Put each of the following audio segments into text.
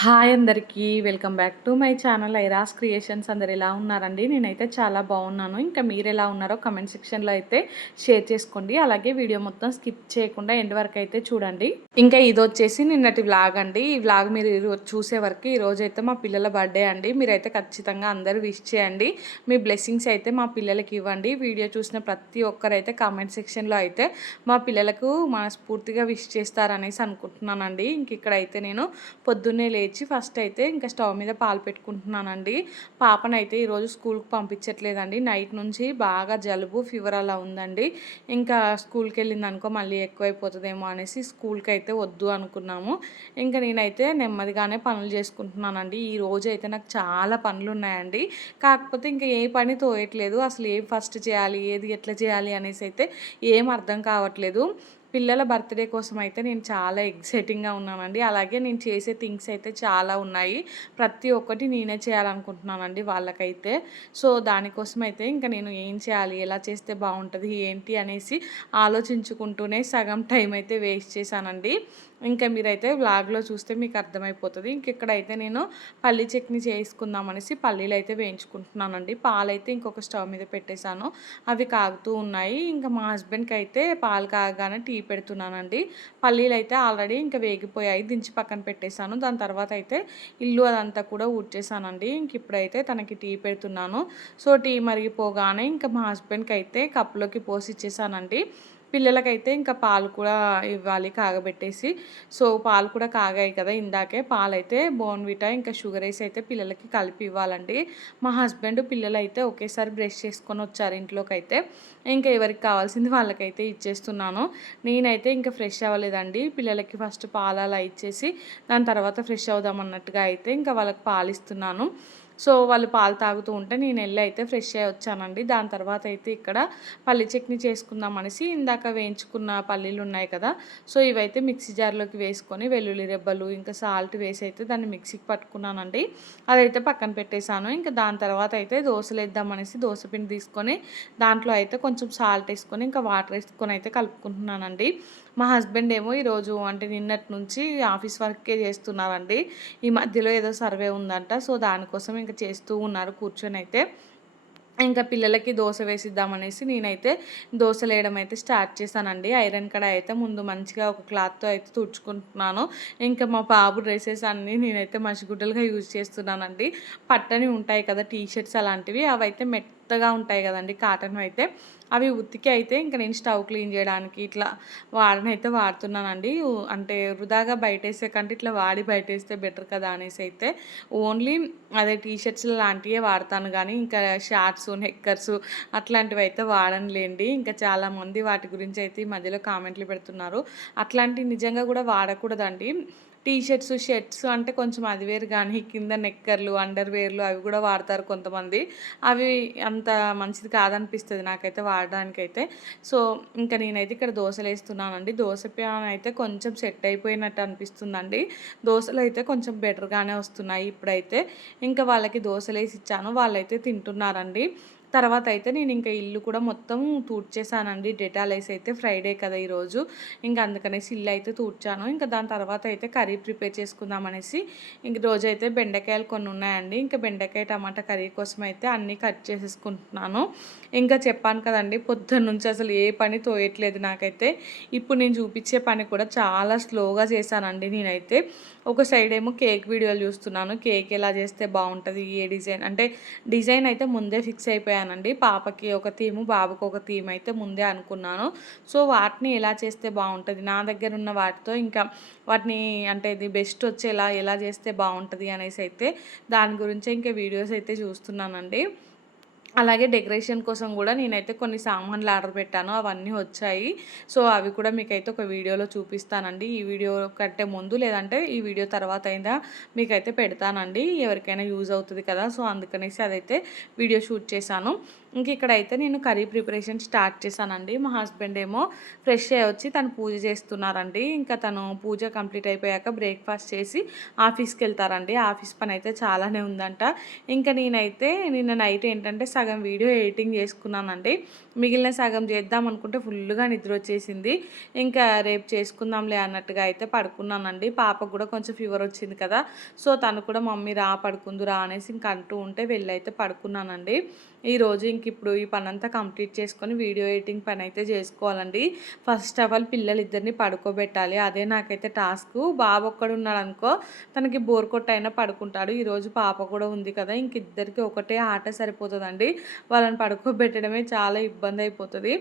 Hi అందరికీ welcome back to my channel ఐరాస్ creations. అందరు ఎలా ఉన్నారండి? నేనైతే చాలా బాగున్నాను. ఇంకా మీరు ఎలా ఉన్నారో కమెంట్ సెక్షన్లో అయితే షేర్ చేసుకోండి. అలాగే వీడియో మొత్తం స్కిప్ చేయకుండా ఎండ్ వరకు అయితే చూడండి. ఇంకా ఇది వచ్చేసి నిన్నటి వ్లాగ్ అండి. ఈ వ్లాగ్ మీరు చూసే వరకు ఈరోజు అయితే మా పిల్లల బర్త్డే అండి. మీరైతే ఖచ్చితంగా అందరూ విష్ చేయండి. మీ బ్లెస్సింగ్స్ అయితే మా పిల్లలకి ఇవ్వండి. వీడియో చూసిన ప్రతి ఒక్కరైతే కామెంట్ సెక్షన్లో అయితే మా పిల్లలకు మనస్ఫూర్తిగా విష్ చేస్తారనేసి అనుకుంటున్నానండి. ఇంక ఇక్కడైతే నేను పొద్దున్నే లేచి ఫస్ట్ అయితే ఇంకా స్టవ్ మీద పాలు పెట్టుకుంటున్నానండి. పాపనైతే ఈరోజు స్కూల్కి పంపించట్లేదండి. నైట్ నుంచి బాగా జలుబు ఫీవర్ అలా ఉందండి. ఇంకా స్కూల్కి వెళ్ళిందనుకో మళ్ళీ ఎక్కువైపోతుందేమో అనేసి స్కూల్కి అయితే వద్దు అనుకున్నాము. ఇంకా నేనైతే నెమ్మదిగానే పనులు చేసుకుంటున్నానండి. ఈ రోజు అయితే నాకు చాలా పనులు ఉన్నాయండి. కాకపోతే ఇంకా ఏ పని తోయట్లేదు. అసలు ఏం ఫస్ట్ చేయాలి, ఏది ఎట్లా చేయాలి అనేసి అయితే ఏం అర్థం కావట్లేదు. పిల్లల బర్త్డే కోసం అయితే నేను చాలా ఎక్సైటింగ్గా ఉన్నానండి. అలాగే నేను చేసే థింగ్స్ అయితే చాలా ఉన్నాయి. ప్రతి ఒక్కటి నేనే చేయాలనుకుంటున్నానండి వాళ్ళకైతే. సో దానికోసం అయితే ఇంకా నేను ఏం చేయాలి, ఎలా చేస్తే బాగుంటుంది ఏంటి అనేసి ఆలోచించుకుంటూనే సగం టైం అయితే వేస్ట్ చేశానండి. ఇంకా మీరైతే వ్లాగ్లో చూస్తే మీకు అర్థమైపోతుంది. ఇంక ఇక్కడైతే నేను పల్లీ చట్నీ చేసుకుందాం అనేసి పల్లీలు అయితే వేయించుకుంటున్నానండి. పాలైతే ఇంకొక స్టవ్ మీద పెట్టేశాను. అవి కాగుతూ ఉన్నాయి. ఇంకా మా హస్బెండ్కి అయితే పాలు కాగానే టీ పెడుతున్నానండి. పల్లీలు అయితే ఆల్రెడీ ఇంకా వేగిపోయాయి, దించి పక్కన పెట్టేశాను. దాని తర్వాత అయితే ఇల్లు అదంతా కూడా ఊడ్చేసానండి. ఇంక ఇప్పుడైతే తనకి టీ పెడుతున్నాను. సో టీ మరిగిపోగానే ఇంకా మా హస్బెండ్కి అయితే కప్పులోకి పోసి ఇచ్చేసానండి. పిల్లలకైతే ఇంకా పాలు కూడా ఇవ్వాలి కాగబెట్టేసి. సో పాలు కూడా కాగాయి కదా ఇందాకే. పాలైతే బోర్న్విటా ఇంకా షుగర్ వేసి అయితే పిల్లలకి కలిపి ఇవ్వాలండి. మా హస్బెండ్ పిల్లలు అయితే ఒకేసారి బ్రష్ చేసుకొని వచ్చారు ఇంట్లోకి అయితే. ఇంకా ఎవరికి కావాల్సింది వాళ్ళకైతే ఇచ్చేస్తున్నాను. నేనైతే ఇంకా ఫ్రెష్ అవ్వలేదండి. పిల్లలకి ఫస్ట్ పాలు అలా ఇచ్చేసి దాని తర్వాత ఫ్రెష్ అవుదాం అన్నట్టుగా అయితే ఇంకా వాళ్ళకి పాలు ఇస్తున్నాను. సో వాళ్ళు పాలు తాగుతూ ఉంటే నేను వెళ్ళి అయితే ఫ్రెష్ అయ్యి వచ్చానండి. దాని తర్వాత అయితే ఇక్కడ పల్లి చట్నీ చేసుకుందాం అనేసి ఇందాక వేయించుకున్న పల్లీలు ఉన్నాయి కదా, సో ఇవైతే మిక్సీ జార్లోకి వేసుకొని వెల్లుల్లి రెబ్బలు ఇంకా సాల్ట్ వేసి అయితే దాన్ని మిక్సీకి పట్టుకున్నానండి. అదైతే పక్కన పెట్టేశాను. ఇంకా దాని తర్వాత అయితే దోశలు వేద్దాం అనేసి దోశ పిండి తీసుకొని దాంట్లో అయితే కొంచెం సాల్ట్ వేసుకొని ఇంకా వాటర్ వేసుకొని అయితే కలుపుకుంటున్నానండి. మా హస్బెండ్ ఏమో ఈరోజు అంటే నిన్నటి నుంచి ఆఫీస్ వర్కే చేస్తున్నారండి. ఈ మధ్యలో ఏదో సర్వే ఉందంట. సో దానికోసం ఇంకా చేస్తూ ఉన్నారు కూర్చొని అయితే. ఇంకా పిల్లలకి దోశ వేసిద్దామనేసి నేనైతే దోశలు వేయడం అయితే స్టార్ట్ చేశానండి. ఐరన్ కడాయి అయితే ముందు మంచిగా ఒక క్లాత్తో అయితే తుడుచుకుంటున్నాను. ఇంకా మా బాబు డ్రెస్సెస్ అన్నీ నేనైతే మసిగుడ్డలుగా యూజ్ చేస్తున్నానండి. పట్టని ఉంటాయి కదా టీ షర్ట్స్ అలాంటివి, అవైతే మెత్తగా ఉంటాయి కదండి కాటన్ అయితే. అవి ఉతికి అయితే ఇంకా నేను స్టవ్ క్లీన్ చేయడానికి ఇట్లా వాడనైతే వాడుతున్నానండి. అంటే వృధాగా బయటేసే కంటే ఇట్లా వాడి బయటేస్తే బెటర్ కదా అనేసి అయితే ఓన్లీ అదే టీ షర్ట్స్ లాంటివే వాడతాను. కానీ ఇంకా షార్ట్స్ నెక్కర్స్ అట్లాంటివి అయితే వాడనులేండి. ఇంకా చాలామంది వాటి గురించి అయితే ఈ మధ్యలో కామెంట్లు పెడుతున్నారు. అట్లాంటివి నిజంగా కూడా వాడకూడదండి. టీ షర్ట్స్ షర్ట్స్ అంటే కొంచెం అది వేరు, కానీ కింద నెక్కర్లు అండర్వేర్లు అవి కూడా వాడతారు కొంతమంది. అవి అంత మంచిది కాదనిపిస్తుంది నాకైతే వాడడానికైతే. సో ఇంకా నేనైతే ఇక్కడ దోశలు వేస్తున్నానండి. దోశ ప్యాన్ అయితే కొంచెం సెట్ అయిపోయినట్టు అనిపిస్తుందండి. దోశలు అయితే కొంచెం బెటర్గానే వస్తున్నాయి ఇప్పుడైతే. ఇంకా వాళ్ళకి దోశలు వేసి ఇచ్చాను, వాళ్ళైతే తింటున్నారండి. తర్వాత అయితే నేను ఇంకా ఇల్లు కూడా మొత్తం తూడ్చేసానండి. డెటాల్ వేసి అయితే ఫ్రైడే కదా ఈరోజు, ఇంకా అందుకనేసి ఇల్లు అయితే తూడ్చాను. ఇంకా దాని తర్వాత అయితే కర్రీ ప్రిపేర్ చేసుకుందాం అనేసి ఇంక రోజైతే బెండకాయలు కొన్ని ఉన్నాయండి. ఇంకా బెండకాయ టమాటా కర్రీ కోసం అయితే అన్నీ కట్ చేసేసుకుంటున్నాను. ఇంకా చెప్పాను కదండి పొద్దున్న నుంచి అసలు ఏ పని తోయట్లేదు నాకైతే. ఇప్పుడు నేను చూపించే పని కూడా చాలా స్లోగా చేశానండి నేనైతే. ఒక సైడ్ ఏమో కేక్ వీడియోలు చూస్తున్నాను. కేక్ ఎలా చేస్తే బాగుంటుంది, ఏ డిజైన్ అంటే డిజైన్ అయితే ముందే ఫిక్స్ అయిపోయానండి. పాపకి ఒక థీము, బాబుకి ఒక థీమ్ అయితే ముందే అనుకున్నాను. సో వాటిని ఎలా చేస్తే బాగుంటుంది, నా దగ్గర ఉన్న వాటితో ఇంకా వాటిని అంటే ఇది బెస్ట్ వచ్చేలా ఎలా చేస్తే బాగుంటుంది అనేసి అయితే దాని గురించే ఇంకా వీడియోస్ అయితే చూస్తున్నానండి. అలాగే డెకరేషన్ కోసం కూడా నేనైతే కొన్ని సామాన్లు ఆర్డర్ పెట్టాను, అవన్నీ వచ్చాయి. సో అవి కూడా మీకైతే ఒక వీడియోలో చూపిస్తానండి. ఈ వీడియో కంటే ముందు లేదంటే ఈ వీడియో తర్వాత అయినా మీకైతే పెడతానండి. ఎవరికైనా యూజ్ అవుతుంది కదా, సో అందుకనేసి అదైతే వీడియో షూట్ చేశాను. ఇంక ఇక్కడైతే నేను కర్రీ ప్రిపరేషన్ స్టార్ట్ చేశానండి. మా హస్బెండ్ ఏమో ఫ్రెష్ అయ్యి వచ్చి తను పూజ చేస్తున్నారండి. ఇంకా తను పూజ కంప్లీట్ అయిపోయాక బ్రేక్‌ఫాస్ట్ చేసి ఆఫీస్‌కెళ్తారండి. ఆఫీస్ పనైతే చాలానే ఉందంట. ఇంకా నేనైతే నిన్న నైట్ ఏంటంటే సగం వీడియో ఎడిటింగ్ చేసుకున్నానండి. మిగిలిన సగం చేద్దాం అనుకుంటే ఫుల్‌గా నిద్రొచ్చేసింది. ఇంకా రేపు చేసుకుందాంలే అన్నట్టుగా అయితే పడుకున్నానండి. పాపకు కూడా కొంచెం ఫీవర్ వచ్చింది కదా! సో, తను కూడా మమ్మీ రా పడుకుందురా అనేసి ఇంక అంటూ ఉంటే వెళ్ళైతే పడుకున్నానండి. ఈరోజు ఇప్పుడు ఈ పనంతా కంప్లీట్ చేసుకొని వీడియో ఎడిటింగ్ పనైతే చేసుకోవాలండి. ఫస్ట్ ఆఫ్ ఆల్ పిల్లలిద్దరిని పడుకోబెట్టాలి. అదే నాకైతే టాస్కు. బాబు ఒక్కడున్నాడనుకో తనకి బోర్ కొట్టయినా పడుకుంటాడు. ఈరోజు పాప కూడా ఉంది కదా! ఇద్దరికీ ఒకటే ఆట సరిపోతదండి. వాళ్ళని పడుకోబెట్టడమే చాలా ఇబ్బందయిపోతది.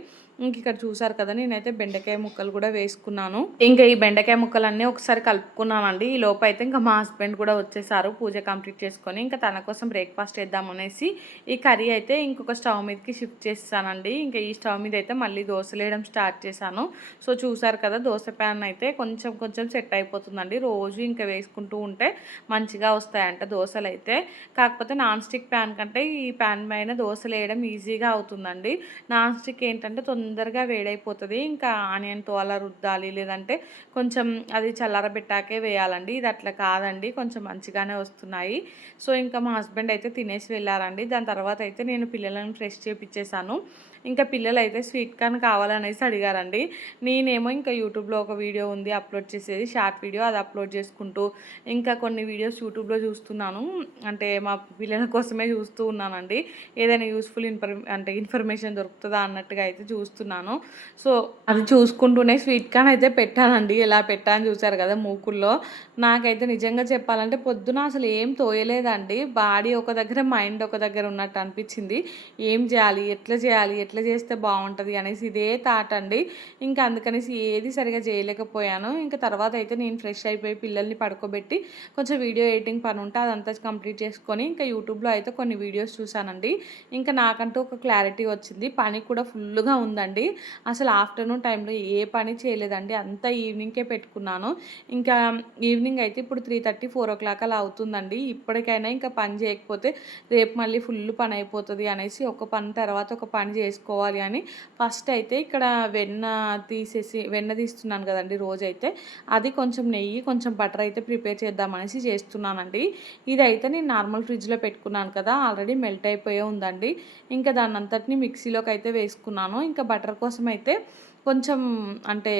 ఇక్కడ చూసారు కదా! నేనైతే బెండకాయ ముక్కలు కూడా వేసుకున్నాను. ఇంకా ఈ బెండకాయ ముక్కలన్నీ ఒకసారి కలుపుకున్నానండి. ఈ లోపైతే ఇంకా మా హస్బెండ్ కూడా వచ్చేసారు పూజ కంప్లీట్ చేసుకొని. ఇంకా తన కోసం బ్రేక్‌ఫాస్ట్ చేద్దామనేసి ఈ కర్రీ అయితే ఇంకొక స్టవ్ మీదకి షిఫ్ట్ చేసేసానండి. ఇంకా ఈ స్టవ్ మీద అయితే మళ్ళీ దోసలేయడం స్టార్ట్ చేశాను. సో, చూసారు కదా! దోస ప్యాన్ అయితే కొంచెం కొంచెం సెట్ అయిపోతుందండి. రోజు ఇంకా వేసుకుంటూ ఉంటే మంచిగా వస్తాయంట దోసలైతే. కాకపోతే నాన్ స్టిక్ ప్యాన్ కంటే ఈ ప్యాన్ పైన దోసలేయడం ఈజీగా అవుతుందండి. నాన్ స్టిక్ ఏంటంటే తొందరగా వేడైపోతది. ఇంకా ఆనియన్‌తో అలా రుద్దాలి. లేదంటే కొంచెం అది చల్లారబెట్టాకే వేయాలండి. ఇది అట్లా కాదండి. కొంచెం మంచిగానే వస్తున్నాయి. సో, ఇంకా మా హస్బెండ్ అయితే తినేసి వెళ్ళారండి. దాని తర్వాత అయితే నేను పిల్లలను ఫ్రెష్ చేపిచ్చేసాను. ఇంకా పిల్లలైతే స్వీట్ కార్న్ కావాలనేసి అడిగారండి. నేనేమో ఇంకా యూట్యూబ్‌లో ఒక వీడియో ఉంది అప్లోడ్ చేసేది షార్ట్ వీడియో. అది అప్లోడ్ చేసుకుంటూ ఇంకా కొన్ని వీడియోస్ యూట్యూబ్‌లో చూస్తున్నాను. అంటే మా పిల్లల కోసమే చూస్తూ ఉన్నానండి. ఏదైనా యూజ్‌ఫుల్ ఇన్ఫర్మేషన్ దొరుకుతదా అన్నట్టుగా అయితే చూస్తున్నాను. సో, అది చూసుకుంటూనే స్వీట్ కార్న్ అయితే పెట్టానండి. ఎలా పెట్టా అని చూసారు కదా మూకుల్లో. నాకైతే నిజంగా చెప్పాలంటే పొద్దున అసలు ఏం తోయలేదండి. బాడీ ఒక దగ్గర, మైండ్ ఒక దగ్గర ఉన్నట్టు అనిపించింది. ఏం చేయాలి? ఎట్లా చేయాలి? ఎట్లా చేస్తే బావుంటది అనేసి ఇదే థాట్ అండి. ఇంకా అందుకనేసి ఏది సరిగ్గా చేయలేకపోయాను. ఇంకా తర్వాత అయితే నేను ఫ్రెష్ అయిపోయి పిల్లల్ని పడుకోబెట్టి కొంచెం వీడియో ఎడిటింగ్ పని ఉంటే అదంతా కంప్లీట్ చేసుకొని ఇంకా యూట్యూబ్‌లో అయితే కొన్ని వీడియోస్ చూసానండి. ఇంకా నాకంటూ ఒక క్లారిటీ వచ్చింది. పని కూడా ఫుల్లుగా ఉందండి. అసలు ఆఫ్టర్‌నూన్ టైంలో ఏ పని చేయలేదండి. అంతా ఈవినింగ్‌కే పెట్టుకున్నాను. ఇంకా ఈవినింగ్ అయితే ఇప్పుడు 3:30, 4:00 అలా అవుతుందండి. ఇప్పటికైనా ఇంకా పని చేయకపోతే రేపు మళ్ళీ ఫుల్ పని అయిపోతది అనేసి ఒక పని తర్వాత ఒక పని చేసుకోవాలి అని ఫస్ట్ అయితే ఇక్కడ వెన్న తీస్తున్నాను కదండీ రోజైతే. అది కొంచెం నెయ్యి, కొంచెం బటర్ అయితే ప్రిపేర్ చేద్దామనేసి చేస్తున్నానండి. ఇదైతే నేను నార్మల్ ఫ్రిడ్జ్‌లో పెట్టుకున్నాను కదా! ఆల్రెడీ మెల్ట్ అయిపోయే ఉందండి. ఇంకా దాన్నంతటిని మిక్సీలోకి అయితే వేసుకున్నాను. ఇంకా బటర్ కోసం అయితే కొంచెం అంటే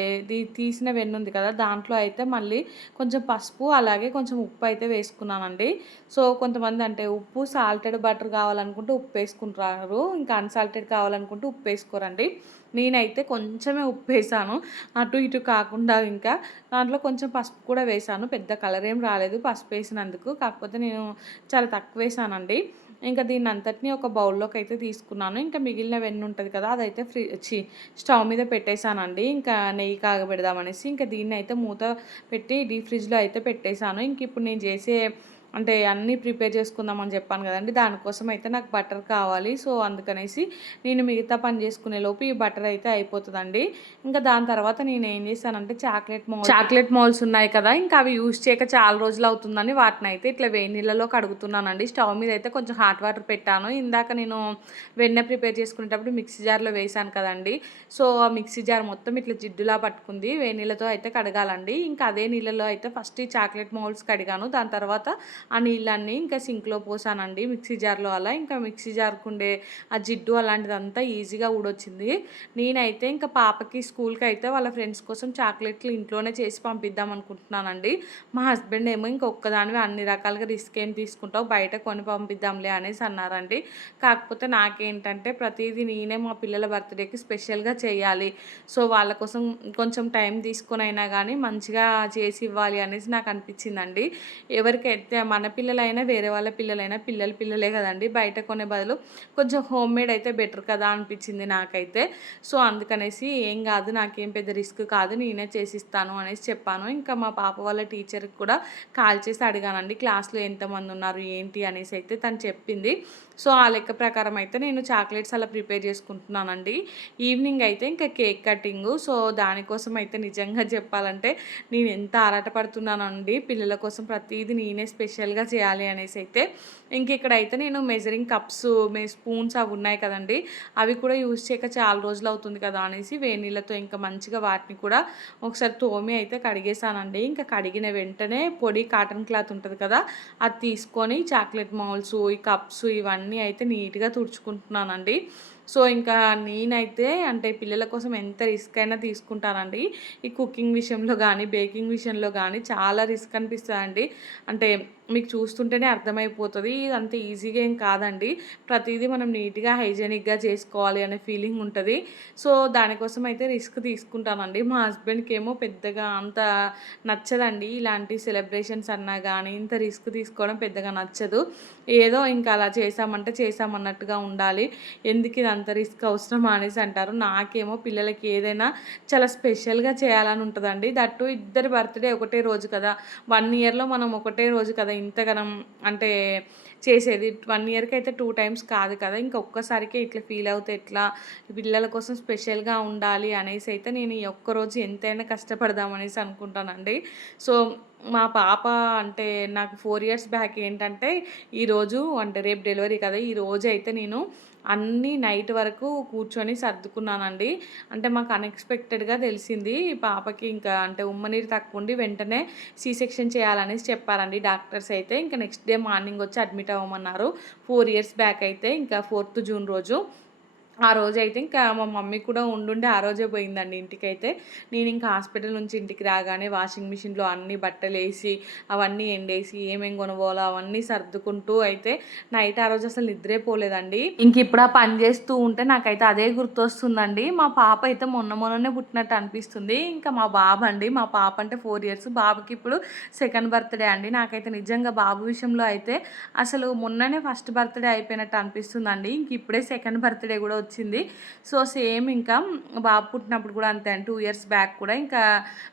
తీసిన వెన్న ఉంది కదా! దాంట్లో అయితే మళ్ళీ కొంచెం పసుపు, అలాగే కొంచెం ఉప్పు అయితే వేసుకున్నానండి. సో, కొంతమంది అంటే ఉప్పు సాల్టెడ్ బటర్ కావాలనుకుంటే ఉప్పేసుకుంటారు. ఇంకా అన్సాల్టెడ్ కావాలనుకుంటే ఉప్పేసుకోరండి. నేనైతే కొంచెమే ఉప్పేసాను. అటు ఇటు కాకుండా ఇంకా దాంట్లో కొంచెం పసుపు కూడా వేశాను. పెద్ద కలర్ ఏం రాలేదు పసుపేసినందుకు. కాకపోతే నేను చాలా తక్కువేసానండి. ఇంకా దీన్నంతటిని ఒక బౌల్‌లోకి అయితే తీసుకున్నాను. ఇంకా మిగిలిన వెన్న ఉంటది కదా! అదైతే స్టవ్ మీద పెట్టేసానండి. ఇంకా నెయ్యి కాగబెడదామనేసి. ఇంకా దీన్నయితే మూత పెట్టి డీప్ ఫ్రిడ్జ్‌లో అయితే పెట్టేసాను. ఇప్పుడు నేను చేసే అంటే అన్నీ ప్రిపేర్ చేసుకుందామని చెప్పాను కదండీ! దానికోసం అయితే నాకు బటర్ కావాలి. సో, అందుకనేసి నేను మిగతా పని చేసుకునేలోపు ఈ బటర్ అయితే అయిపోతదండి. ఇంకా దాని తర్వాత నేనేం చేశానంటే చాక్లెట్ మౌల్డ్స్ ఉన్నాయి కదా! ఇంకా అవి యూజ్ చేయక చాలా రోజులు అవుతుందని వాటినైతే ఇట్లా వేడి నీళ్ళలో కడుగుతున్నానండి. స్టవ్ మీద అయితే కొంచెం హాట్ వాటర్ పెట్టాను. ఇందాక నేను వెన్న ప్రిపేర్ చేసుకునేటప్పుడు మిక్సీ జార్‌లో వేశాను కదండీ! సో, ఆ మిక్సీ జార్ మొత్తం ఇట్లా జిడ్డులా పట్టుకుంది. వేడి నీళ్ళతో అయితే కడగాలండి. ఇంకా అదే నీళ్ళలో అయితే ఫస్ట్ ఈ చాక్లెట్ మౌల్డ్స్ కడిగాను. దాని తర్వాత ఆ నీళ్ళన్నీ ఇంకా సింక్‌లో పోసానండి మిక్సీ జార్‌లో అలా. ఇంకా మిక్సీ జార్‌కుండే ఆ జిడ్డు అలాంటిదంతా ఈజీగా ఊడొచ్చింది. నేనైతే ఇంకా పాపకి స్కూల్‌కైతే వాళ్ళ ఫ్రెండ్స్ కోసం చాక్లెట్లు ఇంట్లోనే చేసి పంపిద్దాం అనుకుంటున్నానండి. మా హస్బెండ్ ఏమో ఇంక ఒక్కదానివే అన్ని రకాలుగా రిస్క్ ఏం తీసుకుంటావు బయట కొని పంపిద్దాంలే అనేసి అన్నారండి. కాకపోతే నాకేంటంటే ప్రతీదీ నేనే మా పిల్లల బర్త్‌డేకి స్పెషల్‌గా చేయాలి. సో, వాళ్ళ కోసం కొంచెం టైం తీసుకొనైనా గానీ మంచిగా చేసి ఇవ్వాలి అనేసి నాకు అనిపించిందండి. ఎవరికైతే మన పిల్లలైనా వేరే వాళ్ళ పిల్లలైనా పిల్లలే కదండీ! బయట కొనే బదులు కొంచెం హోమ్ మేడ్ అయితే బెటర్ కదా అనిపించింది నాకైతే. సో, అందుకనేసి ఏం కాదు నాకేం పెద్ద రిస్క్ కాదు నేనే చేసిస్తాను అనేసి చెప్పాను. ఇంకా మా పాప వాళ్ళ టీచర్‌కి కూడా కాల్ చేసి అడిగానండి. క్లాస్‌లో ఎంతమంది ఉన్నారు ఏంటి అనేసి అయితే తను చెప్పింది. సో ఆ లెక్క ప్రకారం అయితే నేను చాక్లెట్స్ అలా ప్రిపేర్ చేసుకుంటున్నానండి. ఈవినింగ్ అయితే ఇంకా కేక్ కటింగు. సో దానికోసం అయితే నిజంగా చెప్పాలంటే నేను ఎంత ఆరాటపడుతున్నానండి. పిల్లల కోసం ప్రతీది నేనే స్పెషల్‌గా చేయాలి అనేసి అయితే. ఇంక ఇక్కడైతే నేను మెజరింగ్ కప్స్, స్పూన్స్ అవి ఉన్నాయి కదండీ! అవి కూడా యూజ్ చేయక చాలా రోజులు అవుతుంది కదా అనేసి వేడి నీళ్ళతో ఇంకా మంచిగా వాటిని కూడా ఒకసారి తోమి అయితే కడిగేసానండి. ఇంకా కడిగిన వెంటనే పొడి కాటన్ క్లాత్ ఉంటది కదా! అది తీసుకొని చాక్లెట్ మౌల్స్, ఈ కప్స్ ఇవన్నీ అయితే నీట్‌గా తుడుచుకుంటున్నానండి. సో ఇంకా నేనైతే అంటే పిల్లల కోసం ఎంత రిస్క్ అయినా తీసుకుంటానండి. ఈ కుకింగ్ విషయంలో గానీ, బేకింగ్ విషయంలో గానీ చాలా రిస్క్ అనిపిస్తదండి. అంటే మీకు చూస్తుంటేనే అర్థమైపోతది. ఇదంత ఈజీగా ఏం కాదండి. ప్రతీదీ మనం నీట్‌గా, హైజీనిక్‌గా చేసుకోవాలి అనే ఫీలింగ్ ఉంటది. సో దానికోసం అయితే రిస్క్ తీసుకుంటానండి. మా హస్బెండ్‌కేమో పెద్దగా అంత నచ్చదండి. ఇలాంటి సెలబ్రేషన్స్ అన్నా గానీ, ఇంత రిస్క్ తీసుకోవడం పెద్దగా నచ్చదు. ఏదో ఇంకా అలా చేశామంటే చేశామన్నట్టుగా ఉండాలి. ఎందుకు ఇదంత రిస్క్ అవసరమా అనేసి అంటారు. నాకేమో పిల్లలకి ఏదైనా చాలా స్పెషల్‌గా చేయాలని ఉంటదండి. దట్ టూ ఇద్దరి బర్త్‌డే ఒకటే రోజు కదా! 1 ఇయర్‌లో మనం ఒకటే రోజు కదా! ఇంతగనం అంటే చేసేది. 1 ఇయర్‌కి అయితే 2 టైమ్స్ కాదు కదా! ఇంకా ఒక్కసారికే ఇట్లా ఫీల్ అవుతే ఎట్లా? పిల్లల కోసం స్పెషల్‌గా ఉండాలి అనేసి అయితే నేను ఈ ఒక్కరోజు ఎంతైనా కష్టపడదాం అనేసి అనుకుంటానండి. సో మా పాప అంటే నాకు 4 ఇయర్స్ బ్యాక్ ఏంటంటే ఈరోజు అంటే రేపు డెలివరీ కదా! ఈరోజైతే నేను అన్నీ నైట్ వరకు కూర్చొని సర్దుకున్నానండి. అంటే మాకు అన్‌ఎక్స్‌పెక్టెడ్‌గా తెలిసింది. పాపకి ఇంకా అంటే ఉమ్మనీరు తక్కువుండి వెంటనే సి సెక్షన్ చేయాలనేసి చెప్పారండి డాక్టర్స్ అయితే. ఇంకా నెక్స్ట్ డే మార్నింగ్ వచ్చి అడ్మిట్ అవ్వమన్నారు. 4 ఇయర్స్ బ్యాక్ అయితే ఇంకా 4థ్ జూన్ రోజు. ఆ రోజైతే ఇంకా మా మమ్మీ కూడా ఉండుండి ఆ రోజే పోయిందండి ఇంటికైతే. నేనింకా హాస్పిటల్ నుంచి ఇంటికి రాగానే వాషింగ్ మిషన్‌లో అన్ని బట్టలేసి, అవన్నీ ఎండేసి, ఏమేం కొనుక్కోవాలో అవన్నీ సర్దుకుంటూ అయితే నైట్ ఆ రోజు అసలు నిద్రే పోలేదండి. ఇంకిప్పుడు ఆ పని చేస్తూ ఉంటే నాకైతే అదే గుర్తొస్తుందండి. మా పాప అయితే మొన్ననే పుట్టినట్టు అనిపిస్తుంది. ఇంకా మా బాబండి. మా పాప అంటే 4 ఇయర్స్. బాబుకి ఇప్పుడు సెకండ్ బర్త్‌డే అండి. నాకైతే నిజంగా బాబు విషయంలో అయితే అసలు మొన్ననే ఫస్ట్ బర్త్‌డే అయిపోయినట్టు అనిపిస్తుందండి. ఇంక ఇప్పుడే సెకండ్ బర్త్‌డే కూడా వచ్చింది. సో సేమ్ ఇంకా బాబు పుట్టినప్పుడు కూడా అంతే అండి. 2 ఇయర్స్ బ్యాక్ కూడా ఇంకా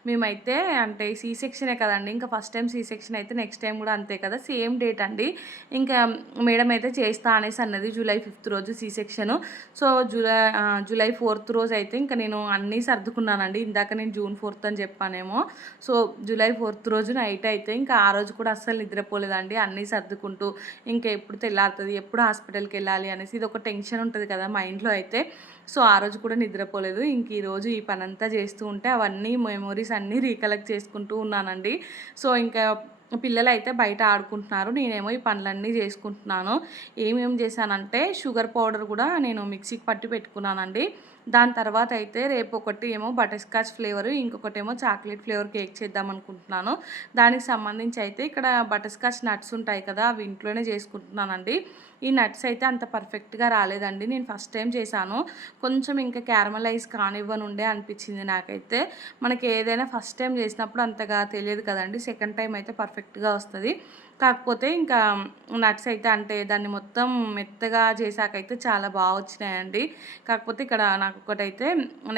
మేమైతే అంటే సి సెక్షనే కదండీ! ఇంకా ఫస్ట్ టైం సి సెక్షన్ అయితే నెక్స్ట్ టైం కూడా అంతే కదా! సేమ్ డేట్ అండి. ఇంకా మేడం అయితే చేస్తా అనేసి అన్నది. జూలై 5th రోజు C section. So July 4th రోజు అయితే ఇంకా నేను అన్నీ సర్దుకున్నానండి. ఇందాక నేను జూన్ 4th అని చెప్పానేమో. సో జూలై 4th రోజు నైట్ అయితే ఇంకా ఆ రోజు కూడా అస్సలు నిద్రపోలేదండి. అన్నీ సర్దుకుంటూ ఇంకా ఎప్పుడు తెల్లారుతది, ఎప్పుడు హాస్పిటల్‌కెళ్ళాలి అనేసి ఇదొక టెన్షన్ ఉంటది కదా మైండ్‌లో అయితే. సో ఆ రోజు కూడా నిద్రపోలేదు. ఇంక ఈరోజు ఈ పనంతా చేస్తూ ఉంటే అవన్నీ మెమోరీస్ అన్నీ రీకలెక్ట్ చేసుకుంటూ ఉన్నానండి. సో ఇంకా పిల్లలైతే బయట ఆడుకుంటున్నారు. నేనేమో ఈ పనులన్నీ చేసుకుంటున్నాను. ఏమేమి చేశానంటే షుగర్ పౌడర్ కూడా నేను మిక్సీకి పట్టి పెట్టుకున్నానండి. దాని తర్వాత అయితే రేపు ఒకటి ఏమో బటర్ స్కాచ్ ఫ్లేవరు, ఇంకొకటేమో చాక్లెట్ ఫ్లేవర్ కేక్ చేద్దాం అనుకుంటున్నాను. దానికి సంబంధించి అయితే ఇక్కడ బటర్ స్కాచ్ నట్స్ ఉంటాయి కదా! అవి ఇంట్లోనే చేసుకుంటున్నానండి. ఈ నట్స్ అయితే అంత పర్ఫెక్ట్‌గా రాలేదండి. నేను ఫస్ట్ టైం చేశాను. కొంచెం ఇంకా క్యారమలైజ్ కానివ్వనుండే అనిపించింది నాకైతే. మనకి ఏదైనా ఫస్ట్ టైం చేసినప్పుడు అంతగా తెలియదు కదండీ! సెకండ్ టైం అయితే పర్ఫెక్ట్‌గా వస్తది. కాకపోతే ఇంకా నట్స్ అయితే అంటే దాన్ని మొత్తం మెత్తగా చేశాకైతే చాలా వచ్చినాయండి. కాకపోతే ఇక్కడ నాకొకటైతే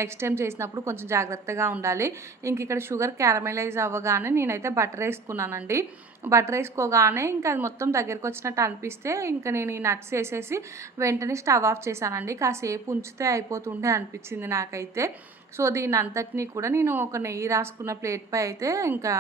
నెక్స్ట్ టైం చేసినప్పుడు కొంచెం జాగ్రత్తగా ఉండాలి. ఇంక ఇక్కడ షుగర్ క్యారమలైజ్ అవ్వగానే నేనైతే బటర్ ఏసుకున్నానండి. బటర్ ఏసుకోగానే ఇంకా అది మొత్తం దగ్గరకొచ్చినట్టు అనిపిస్తే ఇంక నేను ఈ నట్స్ ఏసేసి వెంటనే స్టవ్ ఆఫ్ చేశానండి. కాసేపు ఉంచితే అయిపోతుండే అనిపించింది నాకైతే. సో దీనంతటిని కూడా నేను ఒక నెయ్యి రాసుకున్న ప్లేట్‌పై అయితే ఇంకా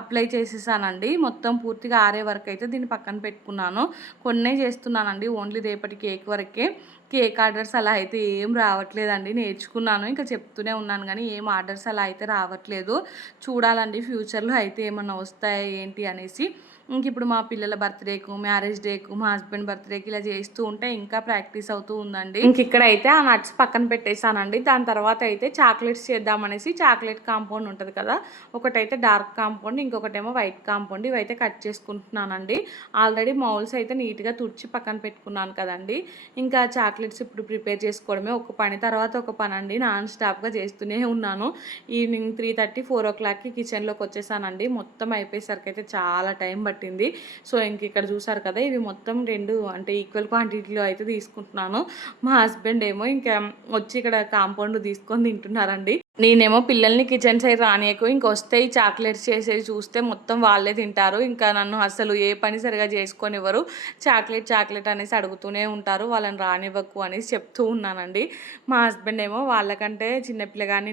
అప్లై చేసేసానండి. మొత్తం పూర్తిగా ఆరే వరకైతే దీన్ని పక్కన పెట్టుకున్నాను. కొన్నే చేస్తున్నానండి. ఓన్లీ రేపటి కేక్ వరకే. కేక్ ఆర్డర్స్ అలా అయితే ఏం రావట్లేదండి. నేర్చుకున్నాను. ఇంకా చెప్తూనే ఉన్నాను గానీ ఏం ఆర్డర్స్ అలా అయితే రావట్లేదు. చూడాలండి ఫ్యూచర్‌లో అయితే ఏమన్నా వస్తాయా ఏంటి అనేసి. ఇంకిప్పుడు మా పిల్లల బర్త్‌డేకు, మ్యారేజ్ డేకు, మా హస్బెండ్ బర్త్‌డేకి ఇలా చేస్తూ ఉంటే ఇంకా ప్రాక్టీస్ అవుతూ ఉందండి. ఇంకిక్కడైతే ఆ నట్స్ పక్కన పెట్టేసానండి. దాని తర్వాత అయితే చాక్లెట్స్ చేద్దామనేసి చాక్లెట్ కాంపౌండ్ ఉంటది కదా! ఒకటైతే డార్క్ కాంపౌండ్, ఇంకొకటేమో వైట్ కాంపౌండ్ ఇవైతే కట్ చేసుకుంటున్నానండి. ఆల్రెడీ మౌల్స్ అయితే నీట్‌గా తుడిచి పక్కన పెట్టుకున్నాను కదండీ! ఇంకా చాక్లెట్స్ ఇప్పుడు ప్రిపేర్ చేసుకోవడమే ఒక పని తర్వాత ఒక పనండి. నాన్ స్టాప్‌గా చేస్తూనే ఉన్నాను. ఈవినింగ్ 3:30, 4:00కి కిచెన్‌లోకి వచ్చేసానండి. మొత్తం అయిపోయేసరికైతే చాలా టైం పట్టింది. సో ఇక్కడ చూసారు కదా! ఇవి మొత్తం 2 అంటే ఈక్వల్ క్వాంటిటీలో అయితే తీసుకుంటున్నాను. మా హస్బెండ్ ఏమో ఇంకా వచ్చి ఇక్కడ కాంపౌండ్ తీసుకొని తింటున్నారండి. నేనేమో పిల్లల్ని కిచెన్ సైడ్ రానీయకు, ఇంకొస్తే ఈ చాక్లెట్స్ చేసేవి చూస్తే మొత్తం వాళ్ళే తింటారు. ఇంకా నన్ను అసలు ఏ పని సరిగ్గా చేసుకోనివ్వరు. చాక్లెట్, చాక్లెట్ అనేసి అడుగుతూనే ఉంటారు. వాళ్ళని రానివ్వకు అనేసి చెప్తూ ఉన్నానండి. మా హస్బెండ్ ఏమో వాళ్ళకంటే చిన్న పిల్లగాన్ని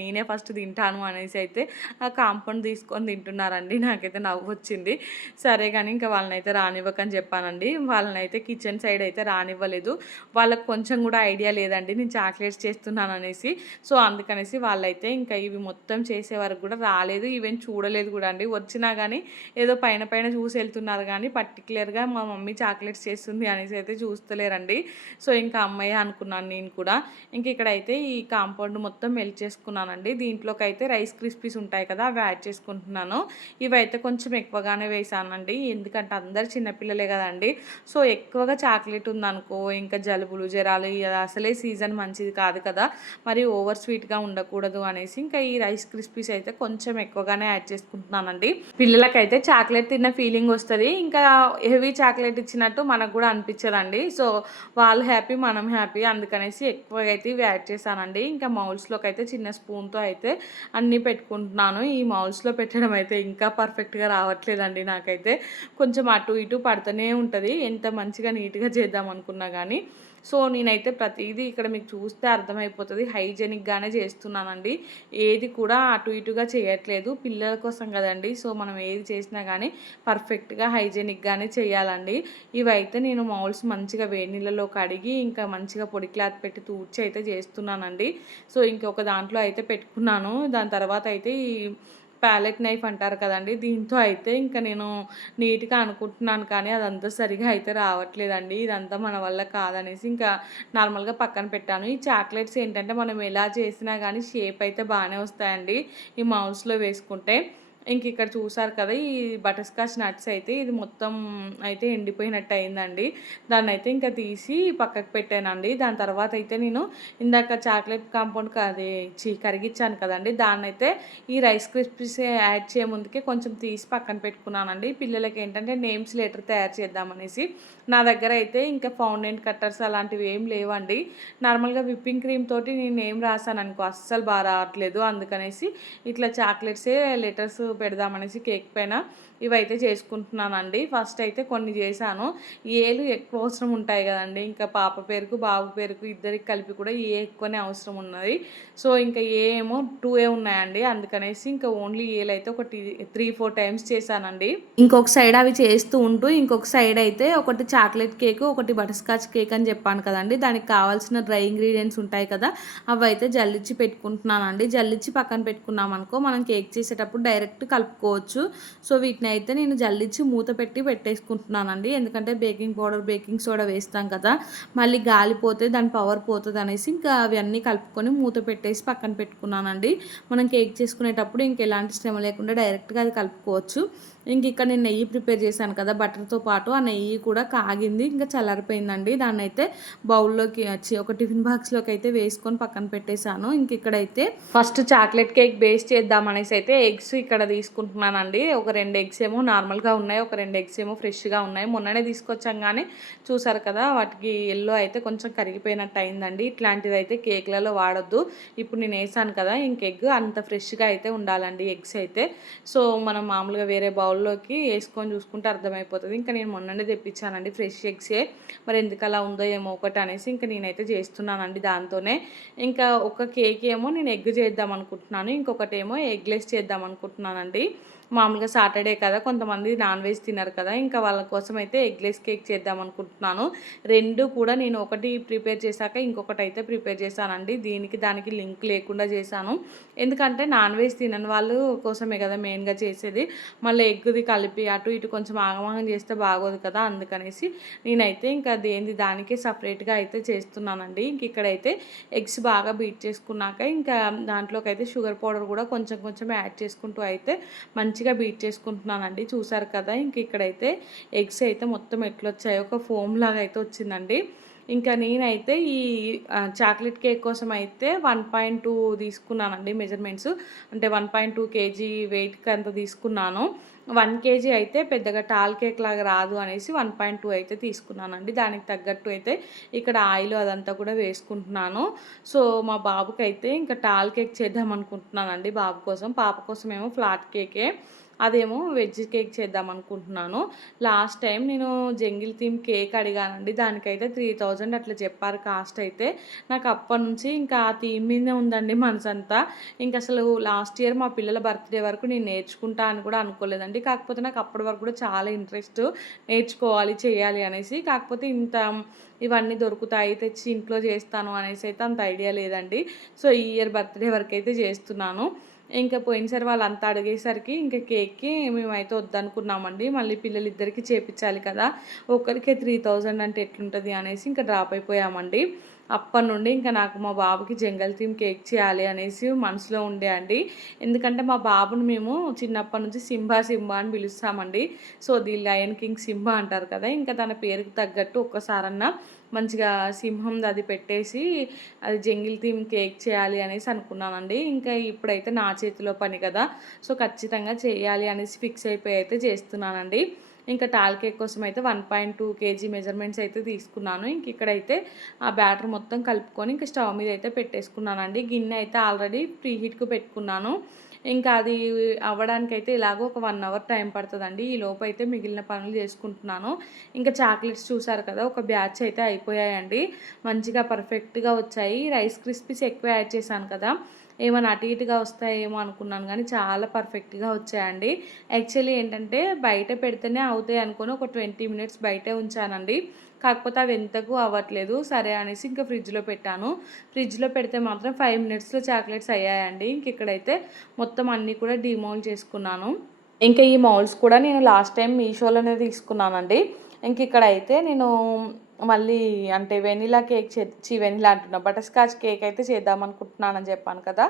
నేనే ఫస్ట్ తింటాను అనేసి అయితే ఆ కాంపౌండ్ తీసుకొని తింటున్నారండి. నాకైతే నవ్వొచ్చింది. సరే కానీ ఇంకా వాళ్ళనైతే రానివ్వకని చెప్పానండి. వాళ్ళనైతే కిచెన్ సైడ్ అయితే రానివ్వలేదు. వాళ్ళకి కొంచెం కూడా ఐడియా లేదండి నేను చాక్లెట్స్ చేస్తున్నాననేసి. సో అందుకనేసి వాళ్ళైతే ఇంకా ఇవి మొత్తం చేసే వరకు కూడా రాలేదు. ఈవెన్ చూడలేదు కూడా అండి. వచ్చినా కానీ ఏదో పైన పైన చూసి వెళ్తున్నారు కానీ పర్టికులర్గా మా మమ్మీ చాక్లెట్స్ చేస్తుంది అనేసి అయితే చూస్తలేరండి. సో ఇంకా అమ్మయ్య అనుకున్నాను నేను కూడా. ఇంక ఇక్కడైతే ఈ కాంపౌండ్ మొత్తం మెల్ట్ చేసుకున్నానండి. దీంట్లోకి అయితే రైస్ క్రిస్పీస్ ఉంటాయి కదా, అవి యాడ్ చేసుకుంటున్నాను. ఇవైతే కొంచెం ఎక్కువగానే వేసానండి, ఎందుకంటే అందరు చిన్నపిల్లలే కదండి. సో ఎక్కువగా చాక్లెట్ ఉందనుకో ఇంకా జలుబులు జ్వరాలు అసలే సీజన్ మంచిది కాదు కదా, మరి ఓవర్ స్వీట్గా ఉండకూడదు అనేసి ఇంకా ఈ రైస్ క్రిస్పీస్ అయితే కొంచెం ఎక్కువగానే యాడ్ చేసుకుంటున్నానండి. పిల్లలకైతే చాక్లెట్ తిన్న ఫీలింగ్ వస్తుంది, ఇంకా హెవీ చాక్లెట్ ఇచ్చినట్టు మనకు కూడా అనిపించదండి. సో వాళ్ళు హ్యాపీ, మనం హ్యాపీ, అందుకనేసి ఎక్కువగా అయితే ఇవి యాడ్ చేశానండి. ఇంకా మౌల్స్లోకి అయితే చిన్న స్పూన్తో అయితే అన్నీ పెట్టుకుంటున్నాను. ఈ మౌల్స్లో పెట్టడం అయితే ఇంకా పర్ఫెక్ట్గా రావట్లేదండి. నాకైతే కొంచెం అటు ఇటు పడుతూనే ఉంటుంది, ఎంత మంచిగా నీట్గా చేద్దాం అనుకున్నా కానీ. సో నేనైతే ప్రతిదీ ఇక్కడ మీకు చూస్తే అర్థమైపోతుంది, హైజెనిక్గానే చేస్తున్నానండి. ఏది కూడా అటు ఇటుగా చేయట్లేదు, పిల్లల కోసం కదండి. సో మనం ఏది చేసినా కానీ పర్ఫెక్ట్గా హైజెనిక్గానే చేయాలండి. ఇవైతే నేను మౌల్స్ మంచిగా వేడి నీళ్ళలో కడిగి ఇంకా మంచిగా పొడి క్లాత్ పెట్టి తూడ్చి అయితే చేస్తున్నానండి. సో ఇంకొక దాంట్లో అయితే పెట్టుకున్నాను. దాని తర్వాత అయితే ఈ ప్యాలెట్ నైఫ్ అంటారు కదండి, దీంతో అయితే ఇంకా నేను నీట్గా అనుకుంటున్నాను కానీ అదంతా సరిగా అయితే రావట్లేదండి. ఇదంతా మన వల్ల కాదనేసి ఇంకా నార్మల్గా పక్కన పెట్టాను. ఈ చాక్లెట్స్ ఏంటంటే మనం ఎలా చేసినా కానీ షేప్ అయితే బాగానే వస్తాయండి ఈ మౌల్స్లో వేసుకుంటే. ఇంక ఇక్కడ చూసారు కదా, ఈ బటర్ స్కాచ్ నట్స్ అయితే ఇది మొత్తం అయితే ఎండిపోయినట్టు అయిందండి. దాన్ని అయితే ఇంకా తీసి పక్కకు పెట్టానండి. దాని తర్వాత అయితే నేను ఇందాక చాక్లెట్ కాంపౌండ్ అది కరిగించాను కదండి, దాన్ని అయితే ఈ రైస్ క్రిస్పీస్ యాడ్ చేయ ముందుకే కొంచెం తీసి పక్కన పెట్టుకున్నానండి. పిల్లలకి ఏంటంటే నేమ్స్ లెటర్ తయారు చేద్దామనేసి. నా దగ్గర అయితే ఇంకా ఫౌండెంట్ కట్టర్స్ అలాంటివి ఏం లేవండి. నార్మల్గా విప్పింగ్ క్రీమ్ తోటి నేను ఏం రాసాను అనుకో అస్సలు బాగా రావట్లేదు, అందుకనేసి ఇట్లా చాక్లెట్సే లెటర్స్ పెడదామనేసి కేక్ పైన ఇవైతే చేసుకుంటున్నానండి. ఫస్ట్ అయితే కొన్ని చేశాను. ఏలు ఎక్కువ అవసరం ఉంటాయి కదండి, ఇంకా పాప పేరుకు బాబు పేరుకు ఇద్దరికి కలిపి కూడా ఎక్కువనే అవసరం ఉన్నది. సో ఇంకా ఏమో 2 ఉన్నాయండి, అందుకనేసి ఇంకా ఓన్లీ ఏలు అయితే ఒక 3-4 టైమ్స్ చేశానండి. ఇంకొక సైడ్ అవి చేస్తూ ఉంటూ ఇంకొక సైడ్ అయితే ఒకటి చాక్లెట్ కేక్, ఒకటి బటర్ స్కాచ్ కేక్ అని చెప్పాను కదండి, దానికి కావాల్సిన డ్రై ఇంగ్రీడియంట్స్ ఉంటాయి కదా, అవి అయితే జల్లిచ్చి పెట్టుకుంటున్నానండి. జల్లిచ్చి పక్కన పెట్టుకున్నాం అనుకో మనం కేక్ చేసేటప్పుడు డైరెక్ట్ కలుపుకోవచ్చు. సో వీటిని అయితే నేను జల్లిచ్చి మూత పెట్టి పెట్టేసుకుంటున్నానండి, ఎందుకంటే బేకింగ్ పౌడర్ బేకింగ్ సోడా వేస్తాం కదా, మళ్ళీ గాలిపోతే దాని పవర్ పోతుంది అనేసి ఇంకా అవి అన్నీ కలుపుకొని మూత పెట్టేసి పక్కన పెట్టుకున్నానండి. మనం కేక్ చేసుకునేటప్పుడు ఇంకెలాంటి శ్రమ లేకుండా డైరెక్ట్గా అది కలుపుకోవచ్చు. ఇంక ఇక్కడ నేను నెయ్యి ప్రిపేర్ చేశాను కదా బటర్తో పాటు, ఆ నెయ్యి కూడా కాగింది, ఇంకా చల్లారిపోయిందండి. దాన్ని అయితే బౌల్లోకి వచ్చి ఒక టిఫిన్ బాక్స్లోకి అయితే వేసుకొని పక్కన పెట్టేశాను. ఇంక ఇక్కడైతే ఫస్ట్ చాక్లెట్ కేక్ బేస్ చేద్దామనేసి అయితే ఎగ్స్ ఇక్కడ తీసుకుంటున్నానండి. ఒక 2 ఎగ్స్ ఏమో నార్మల్గా ఉన్నాయి, ఒక 2 ఎగ్స్ ఏమో ఫ్రెష్గా ఉన్నాయి. మొన్ననే తీసుకొచ్చాం కానీ చూసారు కదా వాటికి ఎల్లో అయితే కొంచెం కరిగిపోయినట్టు అయిందండి. ఇట్లాంటిది అయితే కేక్లలో వాడొద్దు. ఇప్పుడు నేను వేసాను కదా ఇంక ఎగ్ అంత ఫ్రెష్గా అయితే ఉండాలండి ఎగ్స్ అయితే. సో మనం మామూలుగా వేరే బౌల్లోకి వేసుకొని చూసుకుంటే అర్థమైపోతుంది. ఇంకా నేను మొన్ననే తెప్పించానండి ఫ్రెష్ ఎగ్సే, మరి ఎందుకు అలా ఉందో ఏమో ఒకటి అనేసి ఇంకా నేనైతే చేస్తున్నానండి దాంతోనే. ఇంకా ఒక కేక్ ఏమో నేను ఎగ్ చేద్దాం అనుకుంటున్నాను, ఇంకొకటి ఏమో ఎగ్లెస్ చేద్దాం అనుకుంటున్నానండి. మామూలుగా సాటర్డే కదా, కొంతమంది నాన్ వెజ్ తినరు కదా, ఇంకా వాళ్ళ కోసం అయితే ఎగ్లెస్ కేక్ చేద్దాం అనుకుంటున్నాను. రెండు కూడా నేను ఒకటి ప్రిపేర్ చేశాక ఇంకొకటి అయితే ప్రిపేర్ చేశానండి. దానికి లింక్ లేకుండా చేశాను, ఎందుకంటే నాన్ వెజ్ తినని వాళ్ళు కోసమే కదా మెయిన్గా చేసేది. మళ్ళీ ఎగ్ది కలిపి అటు ఇటు కొంచెం ఆగమాగం చేస్తే బాగోదు కదా, అందుకనేసి నేనైతే ఇంకా దానికే సపరేట్గా అయితే చేస్తున్నానండి. ఇంక ఇక్కడైతే ఎగ్స్ బాగా బీట్ చేసుకున్నాక ఇంకా దాంట్లోకి అయితే షుగర్ పౌడర్ కూడా కొంచెం కొంచెం యాడ్ చేసుకుంటూ అయితే మంచిగా బీట్ చేసుకుంటున్నానండి. చూసారు కదా ఇంక ఇక్కడైతే ఎగ్స్ అయితే మొత్తం ఎట్లొచ్చాయో ఒక ఫోమ్ లాగా అయితే వచ్చిందండి. ఇంకా నేనైతే ఈ చాక్లెట్ కేక్ కోసం అయితే 1.2 తీసుకున్నానండి మెజర్మెంట్స్. అంటే 1.2 కేజీ వెయిట్‌కి అంత తీసుకున్నాను. 1 కేజీ అయితే పెద్దగా టాల్ కేక్ లాగా రాదు అనేసి 1.2 అయితే తీసుకున్నానండి. దానికి తగ్గట్టు అయితే ఇక్కడ ఆయిల్ అదంతా కూడా వేసుకుంటున్నాను. సో, మా బాబుకైతే ఇంకా టాల్ కేక్ చేద్దాం అనుకుంటున్నానండి బాబు కోసం. పాప కోసమేమో ఫ్లాట్ కేకే. అదేమో వెజ్ కేక్ చేద్దాం అనుకుంటున్నాను. లాస్ట్ టైం నేను జంగిల్ థీమ్ కేక్ అడిగానండి. దానికైతే 3000 అట్లా చెప్పారు కాస్ట్ అయితే. నాకు అప్పటినుంచి ఇంకా ఆ థీమ్ మీదే ఉందండి మనసంతా. ఇంక అసలు లాస్ట్ ఇయర్ మా పిల్లల బర్త్‌డే వరకు నేను నేర్చుకుంటా అని కూడా అనుకోలేదండి. కాకపోతే నాకు అప్పటి వరకు కూడా చాలా ఇంట్రెస్ట్ నేర్చుకోవాలి, చేయాలి అనేసి. కాకపోతే ఇవన్నీ దొరుకుతాయి తెచ్చి ఇంట్లో చేస్తాను అనేసి అయితే అంత ఐడియా లేదండి. సో, ఈ ఇయర్ బర్త్‌డే వరకైతే చేస్తున్నాను. ఇంకా పోయినసారి వాళ్ళంతా అడిగేసరికి ఇంక కేక్‌కి మేమైతే వద్దనుకున్నామండి. మళ్ళీ పిల్లలిద్దరికీ చేపిచ్చాలి కదా! ఒక్కరికే 3000 అంటే ఎట్లుంటది అనేసి ఇంకా డ్రాప్ అయిపోయామండి. అప్పటినుండి ఇంకా నాకు మా బాబుకి జంగల్ థీమ్ కేక్ చేయాలి అనేసి మనసులో ఉండే అండి. ఎందుకంటే మా బాబుని మేము చిన్నప్పటి నుంచి సింబా సింబా అని పిలుస్తామండి. So, the Lion King Simba అంటారు కదా! ఇంకా తన పేరుకి తగ్గట్టు ఒక్కసారన్నా మంచిగా సింహంది అది పెట్టేసి అది జంగిల్ థీమ్ కేక్ చేయాలి అనేసి అనుకున్నానండి. ఇంకా ఇప్పుడైతే నా చేతిలో పని కదా! సో, ఖచ్చితంగా చేయాలి అనేసి ఫిక్స్ అయిపోయి అయితే చేస్తున్నానండి. ఇంకా టాల్ కేక్ కోసం అయితే 1.2 కేజీ మెజర్మెంట్స్ అయితే తీసుకున్నాను. ఇంక ఇక్కడైతే ఆ బ్యాటర్ మొత్తం కలుపుకొని ఇంక స్టవ్ మీద అయితే పెట్టేసుకున్నానండి. గిన్నె అయితే ఆల్రెడీ ప్రీ హీట్‌కి పెట్టుకున్నాను. ఇంకా అది అవ్వడానికైతే ఇలాగో ఒక 1 అవర్ టైం పడతదండి. ఈ లోపైతే మిగిలిన పనులు చేసుకుంటున్నాను. ఇంకా చాక్లెట్స్ చూసారు కదా! ఒక బ్యాచ్ అయితే అయిపోయాయండి. మంచిగా పర్ఫెక్ట్‌గా వచ్చాయి. రైస్ క్రిస్పీస్ ఎక్కువ యాడ్ చేశాను కదా! ఏమైనా అటు ఇటుగా వస్తాయేమో అనుకున్నాను కానీ చాలా పర్ఫెక్ట్‌గా వచ్చాయండి. యాక్చువల్లీ ఏంటంటే బయట పెడితేనే అవుతాయి అనుకోని ఒక 20 మినిట్స్ బయటే ఉంచానండి. కాకపోతే అవి ఎంతకు అవ్వట్లేదు. సరే అనేసి ఇంకా ఫ్రిడ్జ్‌లో పెట్టాను. ఫ్రిడ్జ్‌లో పెడితే మాత్రం 5 మినిట్స్‌లో చాక్లెట్స్ అయ్యాయండి. ఇంక ఇక్కడైతే మొత్తం అన్నీ కూడా డీమౌల్డ్ చేసుకున్నాను. ఇంకా ఈ మౌల్డ్స్ కూడా నేను లాస్ట్ టైం మీషోలోనే తీసుకున్నానండి. ఇంక ఇక్కడైతే నేను మళ్ళీ అంటే వెనిలా కేక్ వెనిలా అంటున్నా బటర్‌స్కాచ్ కేక్ అయితే చేద్దామనుకుంటున్నానని చెప్పాను కదా!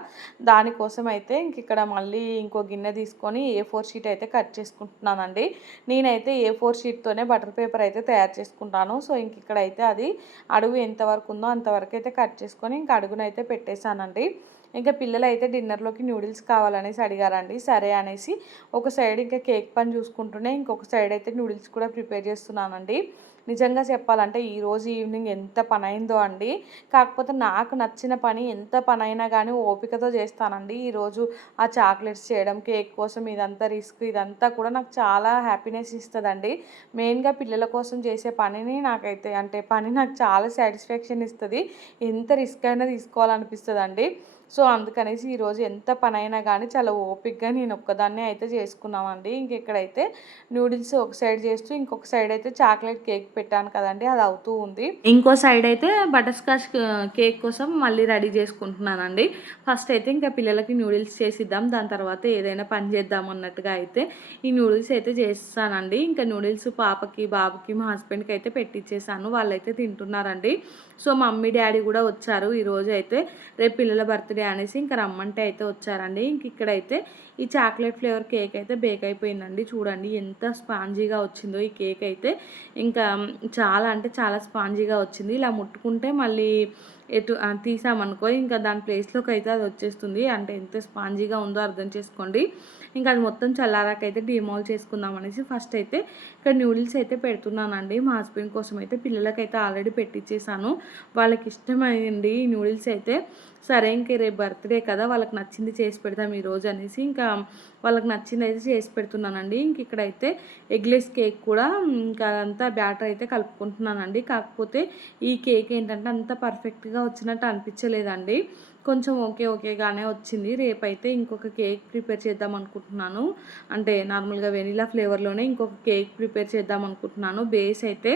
దానికోసం అయితే ఇక్కడ మళ్ళీ ఇంకో గిన్నె తీసుకొని A4 షీట్ అయితే కట్ చేసుకుంటున్నానండి. నేనైతే A4 షీట్‌తోనే బటర్ పేపర్ అయితే తయారు చేసుకుంటాను. సో, ఇక్కడైతే అది అడుగు ఎంతవరకు ఉందో అంతవరకు అయితే కట్ చేసుకొని ఇంక అడుగునైతే పెట్టేశానండి. ఇంకా పిల్లలైతే డిన్నర్‌లోకి న్యూడిల్స్ కావాలనేసి అడిగారండి. సరే అనేసి ఒక సైడ్ ఇంకా కేక్ పని చూసుకుంటూనే ఇంకొక సైడ్ అయితే న్యూడిల్స్ కూడా ప్రిపేర్ చేస్తున్నానండి. నిజంగా చెప్పాలంటే ఈరోజు ఈవినింగ్ ఎంత పనైందో అండి. కాకపోతే నాకు నచ్చిన పని ఎంత పనైనా గానీ ఓపికతో చేస్తానండి. ఈరోజు ఆ చాక్లెట్స్ చేయడం, కేక్ కోసం ఇదంతా రిస్క్ ఇదంతా కూడా నాకు చాలా హ్యాపీనెస్ ఇస్తదండి. మెయిన్‌గా పిల్లల కోసం చేసే పనిని నాకైతే అంటే పని నాకు చాలా సాటిస్ఫాక్షన్ ఇస్తది. ఎంత రిస్క్ అయినా తీసుకోవాలనిపిస్తదండి. సో, అందుకనేసి ఈరోజు ఎంత పనైనా గానీ చాలా ఓపికగా నేను ఒక్కదాన్నే అయితే చేసుకున్నామండి. ఇక్కడైతే నూడిల్స్ ఒక సైడ్ చేస్తూ ఇంకొక సైడ్ అయితే చాక్లెట్ కేక్ పెట్టాను కదండీ! అది అవుతూ ఉంది. ఇంకో సైడ్ అయితే బటర్‌స్కాచ్ కేక్ కోసం మళ్ళీ రెడీ చేసుకుంటున్నానండి. ఫస్ట్ అయితే ఇంకా పిల్లలకి నూడిల్స్ చేసిద్దాం. దాని తర్వాత ఏదైనా పని చేద్దాం అన్నట్టుగా అయితే ఈ నూడిల్స్ అయితే చేసేసానండి. ఇంకా నూడిల్స్ పాపకి, బాబుకి, మా హస్బెండ్‌కి అయితే పెట్టిచ్చేసాను. వాళ్ళైతే తింటున్నారండి. సో, మమ్మీ, డ్యాడీ కూడా వచ్చారు ఈరోజు అయితే. రేపు పిల్లల బర్త్‌డే అనేసి ఇంకా రమ్మంటే అయితే వచ్చారండి. ఇక్కడైతే ఈ చాక్లెట్ ఫ్లేవర్ కేక్ అయితే బేక్ అయిపోయిందండి. చూడండి ఎంత స్పాంజీగా వచ్చిందో ఈ కేక్ అయితే. ఇంకా చాలా అంటే చాలా స్పాంజీగా వచ్చింది. ఇలా ముట్టుకుంటే మళ్ళీ తీసామనుకో ఇంకా దాని ప్లేస్‌లోకి అయితే అది వచ్చేస్తుంది. అంటే ఎంత స్పాంజీగా ఉందో అర్థం చేసుకోండి. ఇంకా అది మొత్తం చల్లారాకైతే డీమౌల్ చేసుకుందాం అనేసి ఫస్ట్ అయితే ఇక్కడ న్యూడిల్స్ అయితే పెడుతున్నానండి. మా హస్బెండ్ కోసం అయితే పిల్లలకైతే ఆల్రెడీ పెట్టిచ్చేసాను. వాళ్ళకి ఇష్టమైంది ఈ న్యూడిల్స్ అయితే. సరే ఇంక రేపు బర్త్‌డే కదా! వాళ్ళకి నచ్చింది చేసి పెడదాం ఈరోజు అనేసి ఇంకా వాళ్ళకి నచ్చింది అయితే చేసి పెడుతున్నానండి. ఇక్కడైతే ఎగ్లెస్ కేక్ కూడా ఇంకా అదంతా బ్యాటర్ అయితే కలుపుకుంటున్నానండి. కాకపోతే ఈ కేక్ ఏంటంటే అంత పర్ఫెక్ట్‌గా వచ్చినట్టు అనిపించలేదండి. కొంచెం ఓకేగానే వచ్చింది. రేపైతే ఇంకొక కేక్ ప్రిపేర్ చేద్దాం అనుకుంటున్నాను. అంటే నార్మల్‌గా వెనిలా ఫ్లేవర్‌లోనే ఇంకొక కేక్ ప్రిపేర్ చేద్దాం అనుకుంటున్నాను. బేస్ అయితే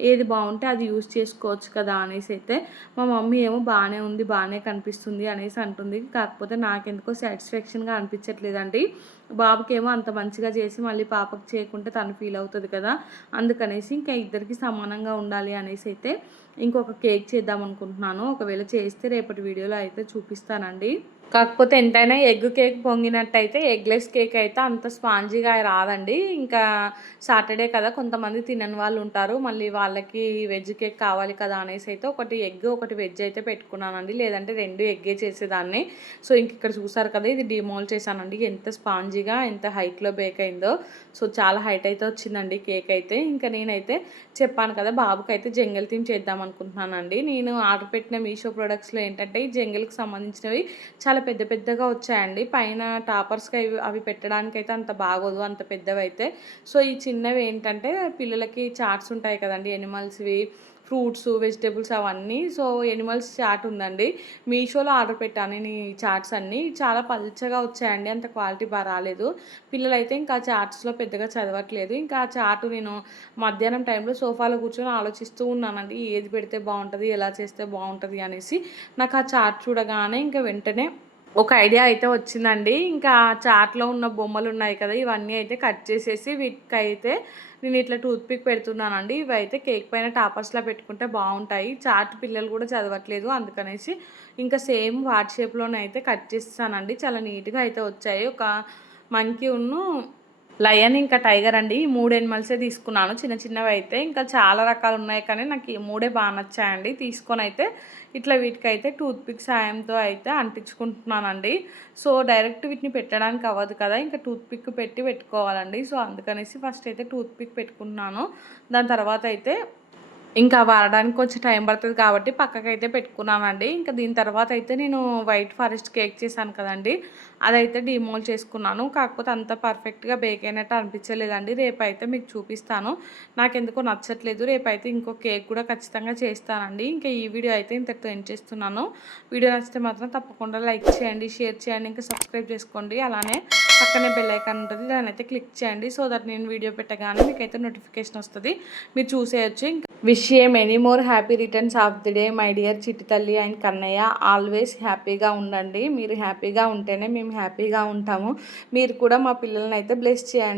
ఏది బాగుంటే అది యూజ్ చేసుకోవచ్చు కదా అనేసి అయితే మా మమ్మీ ఏమో బాగానే ఉంది, బాగానే కనిపిస్తుంది అనేసి అంటుంది. కాకపోతే నాకెందుకో సాటిస్ఫాక్షన్‌గా అనిపించట్లేదండి. బాబుకేమో అంత మంచిగా చేసి మళ్ళీ పాపకి చేయకుంటే తను ఫీల్ అవుతుంది కదా! అందుకనేసి ఇంకా ఇద్దరికి సమానంగా ఉండాలి అనేసి అయితే ఇంకొక కేక్ చేద్దాం అనుకుంటున్నాను. ఒకవేళ చేస్తే రేపటి వీడియోలో అయితే చూపిస్తానండి. కాకపోతే ఎంతైనా ఎగ్ కేక్ పొంగినట్టయితే ఎగ్‌లెస్ కేక్ అయితే అంత స్పాంజీగా రాదండి. ఇంకా సాటర్‌డే కదా! కొంతమంది తినని వాళ్ళుంటారు. మళ్ళీ వాళ్ళకి వెజ్ కేక్ కావాలి కదా! అనేసి అయితే ఒకటి ఎగ్, ఒకటి వెజ్ అయితే పెట్టుకున్నానండి. లేదంటే 2 ఎగ్గే చేసేదాన్ని. సో, ఇంకిక్కడ చూసారు కదా! ఇది డీమోల్డ్ చేశానండి. ఎంత స్పాంజీగా, ఎంత హైట్‌లో బేక్ అయిందో. సో, చాలా హైట్ అయితే వచ్చిందండి కేక్ అయితే. ఇంకా నేనైతే చెప్పాను కదా! బాబుకైతే జంగిల్ థీమ్ చేద్దాం అనుకుంటున్నానండి. నేను ఆర్డర్ పెట్టిన మీషో ప్రొడక్ట్స్‌లో ఏంటంటే ఈ జంగిల్‌కి సంబంధించినవి చాలా పెద్ద పెద్దగా వచ్చాయండి. పైన టాపర్స్‌కి అవి పెట్టడానికైతే అంత బాగోదు అంత పెద్దవైతే. సో, ఈ చిన్నవి ఏంటంటే పిల్లలకి చార్ట్స్ ఉంటాయి కదండీ! యానిమల్స్‌వి, ఫ్రూట్స్, వెజిటబుల్స్ అవన్నీ. సో, యానిమల్స్ చార్ట్ ఉందండి. మీషోలో ఆర్డర్ పెట్టాను నేను ఈ చార్ట్స్ అన్నీ. చాలా పల్చగా వచ్చాయండి. అంత క్వాలిటీ రాలేదు. పిల్లలైతే ఇంకా ఆ చార్ట్స్‌లో పెద్దగా చదవట్లేదు. ఇంకా ఆ చార్ట్ నేను మధ్యాహ్నం టైంలో సోఫాలో కూర్చొని ఆలోచిస్తూ ఉన్నానండి. ఏది పెడితే బావుంటది? ఎలా చేస్తే బావుంటది? అనేసి. నాకు ఆ చార్ట్ చూడగానే ఇంక వెంటనే ఒక ఐడియా అయితే వచ్చిందండి. ఇంకా చార్ట్‌లో ఉన్న బొమ్మలున్నాయి కదా! ఇవన్నీ అయితే కట్ చేసేసి వీటికైతే నేను ఇట్లా టూత్ పిక్ పెడుతున్నానండి. ఇవైతే కేక్ పైన టాపర్స్‌లా పెట్టుకుంటే బావుంటాయి. చార్ట్ పిల్లలు కూడా చదవట్లేదు. అందుకనేసి ఇంకా సేమ్ హార్ట్ షేప్‌లోనే అయితే కట్ చేసేసానండి. చాలా నీట్‌గా అయితే వచ్చాయి. ఒక మంకీను, లయన్ ఇంకా టైగర్ అండి. ఈ 3 యానిమల్సే తీసుకున్నాను. చిన్న చిన్నవైతే. ఇంకా చాలా రకాలున్నాయి కానీ నాకు ఈ 3 బా నచ్చాయండి. తీసుకొనైతే ఇట్లా వీటికైతే టూత్ పిక్ సాయంతో అయితే అంటించుకుంటున్నానండి. సో, డైరెక్ట్ వీటిని పెట్టడానికి అవ్వదు కదా! ఇంకా టూత్ పిక్ పెట్టుకోవాలండి. సో, అందుకనేసి ఫస్ట్ అయితే టూత్ పిక్ పెట్టుకుంటున్నాను. దాని తర్వాత అయితే ఇంకా వాడడానికి కొంచెం టైం పడతది కాబట్టి పక్కకైతే పెట్టుకున్నానండి. ఇంకా దీని తర్వాత అయితే నేను వైట్ ఫారెస్ట్ కేక్ చేశాను కదండీ! అదైతే డీమోల్డ్ చేసుకున్నాను. కాకపోతే అంత పర్ఫెక్ట్‌గా బేక్ అయినట్టు అనిపించలేదండి. రేపైతే మీకు చూపిస్తాను. నాకెందుకో నచ్చట్లేదు. రేపైతే ఇంకో కేక్ కూడా ఖచ్చితంగా చేస్తానండి. ఇంకా ఈ వీడియో అయితే ఇంతటితో ఎండ్ చేస్తున్నాను. వీడియో నచ్చితే మాత్రం తప్పకుండా లైక్ చేయండి, షేర్ చేయండి, ఇంకా సబ్స్క్రైబ్ చేసుకోండి. అలానే పక్కనే బెల్ ఐకాన్ ఉంటుంది. దాన్నైతే క్లిక్ చేయండి. సో దట్ నేను వీడియో పెట్టగానే మీకైతే నోటిఫికేషన్ వస్తది. మీరు చూసేయొచ్చు. Wish you many more happy returns of the day my dear చిట్టి తల్లి అండ్ కన్నయ్య. ఆల్వేస్ హ్యాపీగా ఉండండి. మీరు హ్యాపీగా ఉంటేనే మేము హ్యాపీగా ఉంటాము. మీరు కూడా మా పిల్లల్ని అయితే బ్లెస్ చేయండి.